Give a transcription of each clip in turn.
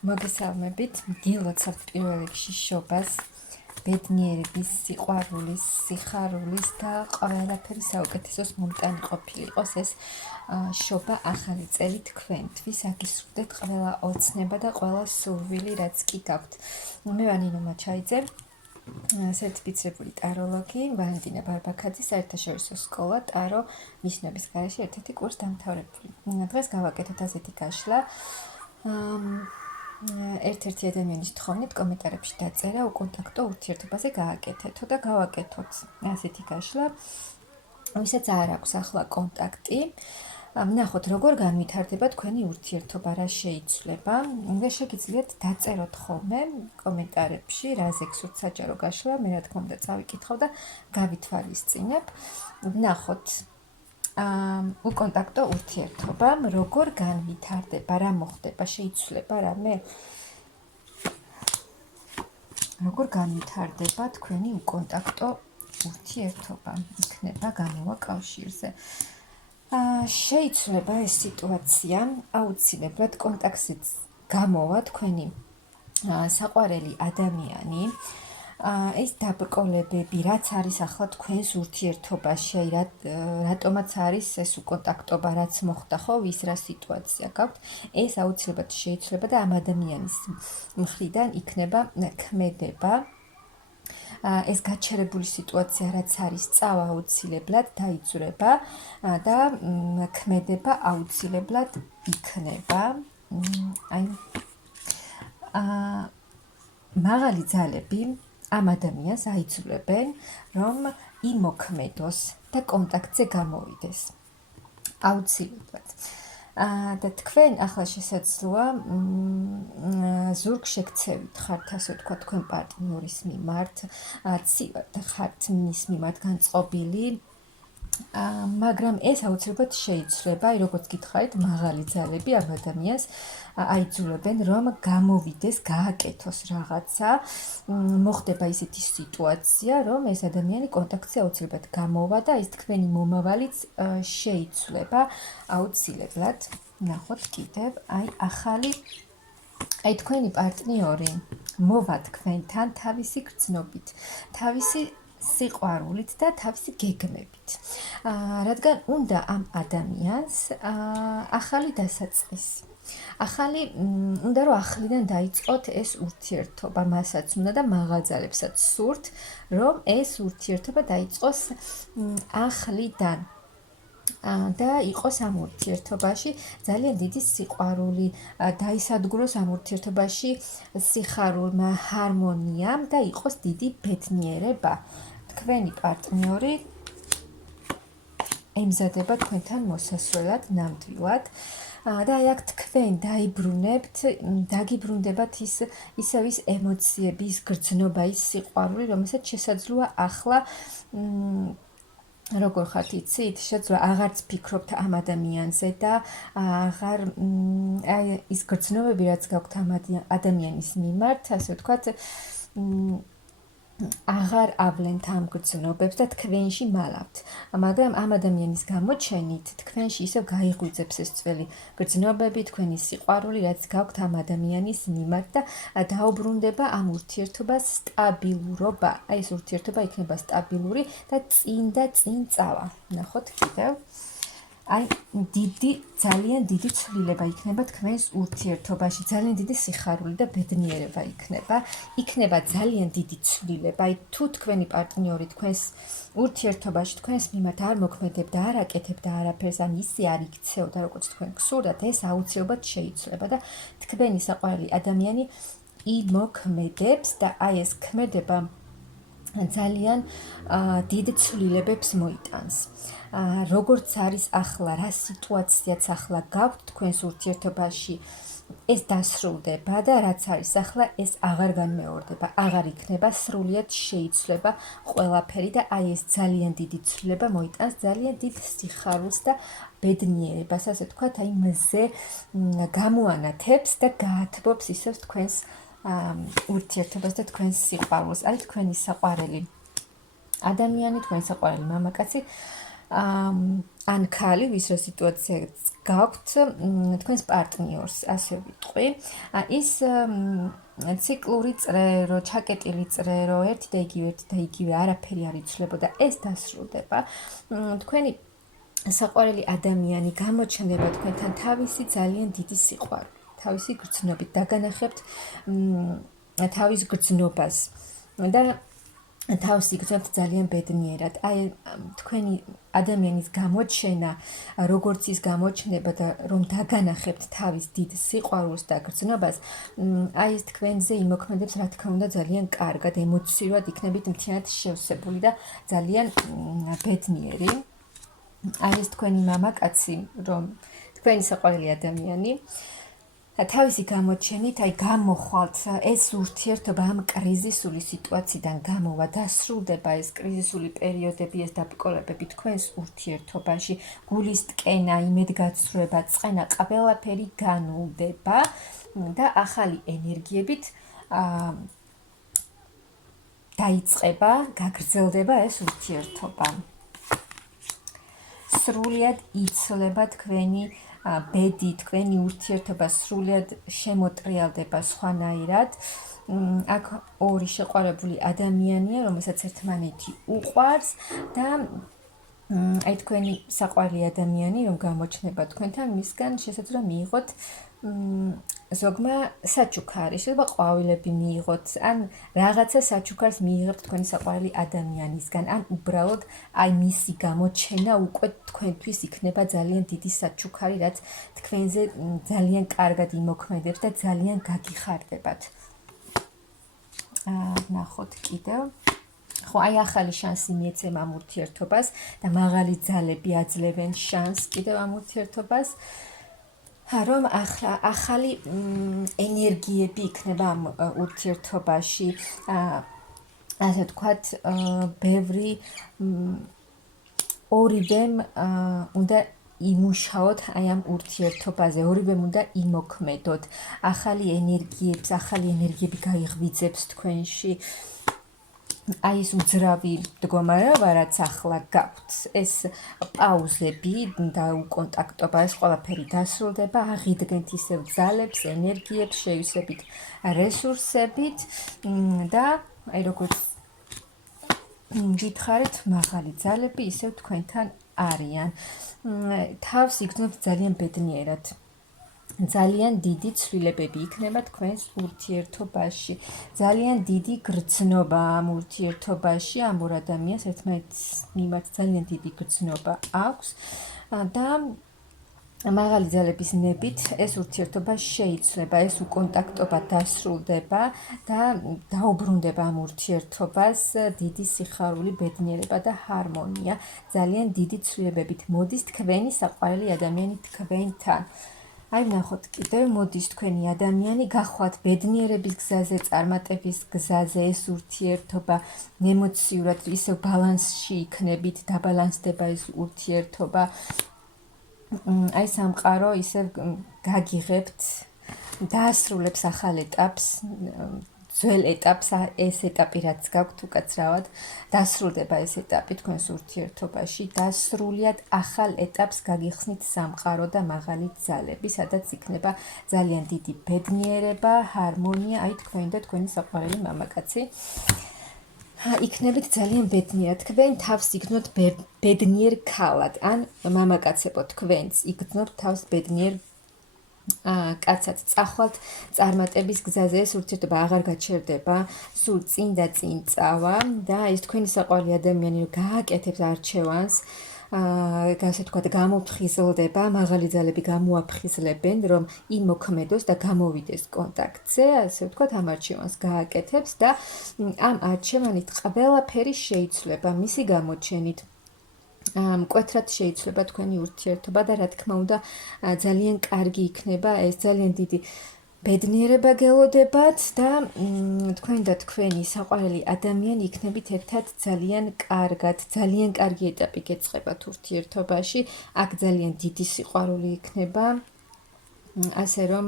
მოგესალმებით, დილოცავთ პირველ რიგში შობას, ბედნიერების, სიყვარულის, სიხარულის და ყველაფერი საუკეთესოს მომტანი ყოფილიყოს ეს შობა ახალი წელი თქვენთვის, აგისურვდეთ ყველა ოცნება და ყველა სურვილი, რაც კი გაქვთ. მე ვარ ნინო მაჩაიძე, სერტიფიცირებული ტაროლოგი, ვალენტინა ბარბაქაძის საერთაშორისო სკოლა ტარო ნიშნების გარეშე ერთ-ერთი კურსდამთავრებული. დღეს გავაკეთოთ ასეთი გაშლა. ერთ-ერთი ადამიანის თხოვნით კომენტარებში დაწერა უკონტაქტო ურთიერთობაზე გააკეთეთო და გავაკეთოთ ასეთი გაშლა. ვისაც არ აქვს ახლა კონტაქტი, ვნახოთ როგორ განვითარდება თქვენი ურთიერთობა, რა შეიცვლება და შეგიძლიათ დაწეროთ ხოლმე კომენტარებში, რაზე გსურთ საჯარო გაშლა, მე რა თქმა უნდა წავიკითხავ და გავითვალისწინებ. ვნახოთ უკონტაქტო ურთიერთობა, როგორ განვითარდება, რა მოხდება, შეიცვლება რამე? როგორ განვითარდება თქვენი უკონტაქტო ურთიერთობა, იქნება გამოვა კავშირზე. შეიცვლება ეს სიტუაცია, აუცილებლად კონტაქტშიც გამოვა თქვენი საყვარელი ადამიანი. ეს დაბრკოლებები, რაც არის ახლა თქვენს ურთიერთობაში, რატომაც არის ეს უკონტაქტობა, რაც მოხდა, ხო, ვის რა სიტუაცია გაქვთ, ეს აუცილებლად შეიცვლება და ამ ადამიანის მხრიდან იქნება ქმედება. ეს გაჩერებული სიტუაცია, რაც არის, წავა აუცილებლად დაიძვრება და ქმედება აუცილებლად იქნება. მაღალი ძალები ამ ადამიანს აიძულებენ, რომ იმოქმედოს და კონტაქტზე გამოვიდეს. აუცილებლად. და თქვენ ახლა შესაძლოა ზურგშექცევით ხართ, ასე ვთქვა, თქვენ პარტნიორის მიმართ, ცივად ხართ მის მიმართ განწყობილი, მაგრამ ეს აუცილებლად შეიცვლება, როგორც გითხარით, მაღალი ძალები ამ ადამიანს აიძულებენ, რომ გამოვიდეს, გააკეთოს რაღაცა, მოხდება ისეთი სიტუაცია, რომ ეს ადამიანი კონტაქტზე აუცილებლად გამოვა და ეს თქვენი მომავალიც შეიცვლება აუცილებლად. ნახოთ კიდევ, ახალი, თქვენი პარტნიორი მოვა თქვენთან თავისი გრძნობით, თავისი სიყვარულით და თავისი გეგმებით. რადგან უნდა ამ ადამიანს ახალი დასაწყისი. ახალი, უნდა რომ ახლიდან დაიწყოთ ეს ურთიერთობა, მასაც უნდა და მაღალძალებსაც სურთ, რომ ეს ურთიერთობა დაიწყოს ახლიდან. და იყოს ამ ურთიერთობაში ძალიან დიდი სიყვარული, დაისადგუროს ამ ურთიერთობაში სიხარულმა, ჰარმონიამ და იყოს დიდი ბედნიერება. თქვენი პარტნიორი ემზადება თქვენთან მოსასვლელად ნამდვილად. და აქ თქვენ დაიბრუნებთ, დაგიბრუნდებათ ისევ ის ემოციები, ის გრძნობა, ის სიყვარული, რომელსაც შესაძლოა ახლა როგორ ხართ იცით, შეძლო აღარც ფიქრობთ ამ ადამიანზე და აღარ ის გრძნობები, რაც გაქვთ ამ ადამიანის მიმართ, ასე ვთქვათ, აღარ ავლენთ ამ გრძნობებს და თქვენში მალავთ. მაგრამ ამ ადამიანის გამოჩენით თქვენში ისევ გაიღვიძებს ეს ძველი გრძნობები, თქვენი სიყვარული, რაც გაქვთ ამ ადამიანის მიმართ და დაუბრუნდება ამ ურთიერთობას სტაბილურობა. ეს ურთიერთობა იქნება სტაბილური და წინ წავა. ნახოთ კიდევ. ძალიან დიდი ცვლილება იქნება თქვენს ურთიერთობაში, ძალიან დიდი სიხარული და ბედნიერება იქნება ძალიან დიდი ცვლილება. თუ თქვენი პარტნიორი თქვენს ურთიერთობაში თქვენს მიმართ არ მოქმედებდა, არ აკეთებდა არაფერს, ან ისე არ იქცეოდა, როგორც თქვენ გსურდათ, ეს აუცილებლად შეიცვლება და თქვენი საყვარელი ადამიანი იმოქმედებს და ეს ქმედება ძალიან დიდ ცვლილებებს მოიტანს. როგორც არის ახლა, რა სიტუაციაც ახლა გაქვთ თქვენს ურთიერთობაში, ეს დასრულდება და რაც არის ახლა, ეს აღარ განმეორდება, აღარ იქნება, სრულიად შეიცვლება ყველაფერი და ეს ძალიან დიდი ცვლილება მოიტანს, ძალიან დიდ სიხარულს და ბედნიერებას, ასე ვთქვათ, მზე გამოანათებს და გაათბობს ისევ თქვენს ურთიერთობას და თქვენს სიყვარულს. თქვენი საყვარელი ადამიანი, თქვენი საყვარელი მამაკაცი ან ქალი, ვის რა სიტუაციაც გაქვთ თქვენს პარტნიორს, ასე ვიტყვი. ის ციკლური წრერო, ჩაკეტილი წრერო, ერთი და იგივე არაფერი არ იცვლებოდა, ეს დასრულდება. თქვენი საყვარელი ადამიანი გამოჩნდება თქვენთან თავისი ძალიან დიდი სიყვარული, თავისი გრძნობით, დაგანახებთ თავის გრძნობას და თავს იგრძნობთ ძალიან ბედნიერად. აი თქვენი ადამიანის გამოჩენა, როგორც ის გამოჩნდება და რომ დაგანახებთ თავის დიდ სიყვარულს და გრძნობას, აი ეს თქვენზე იმოქმედებს, რა თქმა უნდა, ძალიან კარგად, ემოციურად იქნებით მთლიანად შევსებული და ძალიან ბედნიერი. აი ეს თქვენი მამაკაცი, რომ თქვენი საყვარელი ადამიანი თავისი გამოჩენით, აი გამოხვალთ ეს ურთიერთობა ამ კრიზისული სიტუაციიდან გამოვა, დასრულდება ეს კრიზისული პერიოდები, ეს დაბრკოლებები თქვენს ურთიერთობაში, გულის ტკენა, იმედგაცრუება, წყენა, ყველაფერი განულდება და ახალი ენერგიებით დაიწყება, გაგრძელდება ეს ურთიერთობა. სრულიად იცვლება თქვენი ბედი, თქვენი ურთიერთობა სრულიად შემოტრიალდება სხვანაირად. აქ ორი შეყვარებული ადამიანია, რომელსაც ერთმანეთი უყვარს და აი თქვენი საყვარელი ადამიანი, რომ გამოჩნდება თქვენთან, მისგან შესაძლოა მიიღოთ ზოგმა საჩუქარი, შეიძლება ყვავილები მიიღოთ, ან რაღაცა საჩუქარს მიიღებთ თქვენი საყვარელი ადამიანისგან, ან უბრალოდ აი მისი გამოჩენა უკვე თქვენთვის იქნება ძალიან დიდი საჩუქარი, რაც თქვენზე ძალიან კარგად იმოქმედებს და ძალიან გაგიხარდებათ. ნახოთ კიდევ. ხო, აი ახალი შანსი მიეცემ ამ ურთიერთობას და მაღალი ძალები აძლევენ შანსს კიდევ ამ ურთიერთობას. რომ ახალი ენერგიები იქნება ამ ურთიერთობაში, ასე ვთქვათ, ბევრი ორივემ უნდა იმუშაოთ აი ამ ურთიერთობაზე, ორივემ უნდა იმოქმედოთ, ახალი ენერგიები გაიღვიძებს თქვენში. აი ეს უძრავი მდგომარეობა, რაც ახლა გაქვთ, ეს პაუზები და უკონტაქტობა, ეს ყველაფერი დასრულდება, აღიდგენთ ისევ ძალებს, ენერგიებს, შევისებით რესურსებით და აი როგორც გითხარით, მაღალი ძალები ისევ თქვენთან არიან. თავს იგრძნობთ ძალიან ბედნიერად. ძალიან დიდი ცვლილებები იქნება თქვენს ურთიერთობაში. ძალიან დიდი გრძნობა ამ ურთიერთობაში, ამ ორ ადამიანს ერთმანეთის მიმართ ძალიან დიდი გრძნობა აქვს და მაღალი ძალების ნებით ეს ურთიერთობა შეიცვლება, ეს უკონტაქტობა დასრულდება და დაუბრუნდება ამ ურთიერთობას დიდი სიხარული, ბედნიერება და ჰარმონია. ძალიან დიდი ცვლილებებით მოდის თქვენი საყვარელი ადამიანი თქვენთან. აი ნახოთ კიდევ, მოდის თქვენი ადამიანი, გახვალთ ბედნიერების გზაზე, წარმატების გზაზე, ეს ურთიერთობა ემოციურად ისევ ბალანსში იქნებით, დაბალანსდება ეს ურთიერთობა. აი სამყარო ისევ გაგიღებთ, დაასრულებს ახალ ეტაპს, ძველ ეტაპს, ეს ეტაპი რაც გაქვთ უკაცრავად, დასრულდება ეს ეტაპი თქვენს ურთიერთობაში და სრულიად ახალ ეტაპს გაგიხსნით სამყარო და მაღალი ძალები, სადაც იქნება ძალიან დიდი ბედნიერება, ჰარმონია, აი თქვენი და თქვენი საყვარელი მამაკაცი. იქნებით ძალიან ბედნიერად, თქვენ თავს იგრძნობთ ბედნიერ ქალად, ან მამაკაცებო თქვენც იგრძნობთ თავს ბედნიერ კაცად, წახვალთ წარმატების გზაზე, ეს ურთიერთობა აღარ გაჩერდება, სულ წინ და წინ წავა და ეს თქვენი საყვარელი ადამიანი რომ გააკეთებს არჩევანს, ასე ვთქვათ, გამოფხიზლდება, მაღალი ძალები გამოაფხიზლებენ, რომ იმოქმედოს და გამოვიდეს კონტაქტზე, ასე ვთქვათ, ამ არჩევანს გააკეთებს და ამ არჩევანით ყველაფერი შეიცვლება, მისი გამოჩენით. მკვეთრად შეიცვლება თქვენი ურთიერთობა და რა თქმა უნდა ძალიან კარგი იქნება, ეს ძალიან დიდი ბედნიერება გელოდებათ და თქვენ და თქვენი საყვარელი ადამიანი იქნებით ერთად ძალიან კარგად, ძალიან კარგი ეტაპი გეწყებათ ურთიერთობაში, აქ ძალიან დიდი სიყვარული იქნება, ასე რომ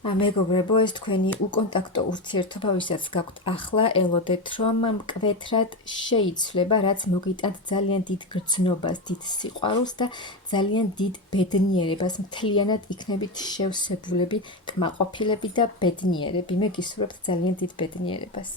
მეგობრებო, ეს თქვენი უკონტაქტო ურთიერთობა, ვისაც გაქვთ ახლა, ელოდეთ, რომ მკვეთრად შეიცვლება, რაც მოგიტანთ ძალიან დიდ გრძნობას, დიდ სიყვარულს და ძალიან დიდ ბედნიერებას. მთლიანად იქნებით შევსებულები, კმაყოფილები და ბედნიერები. მე გისურვებთ ძალიან დიდ ბედნიერებას.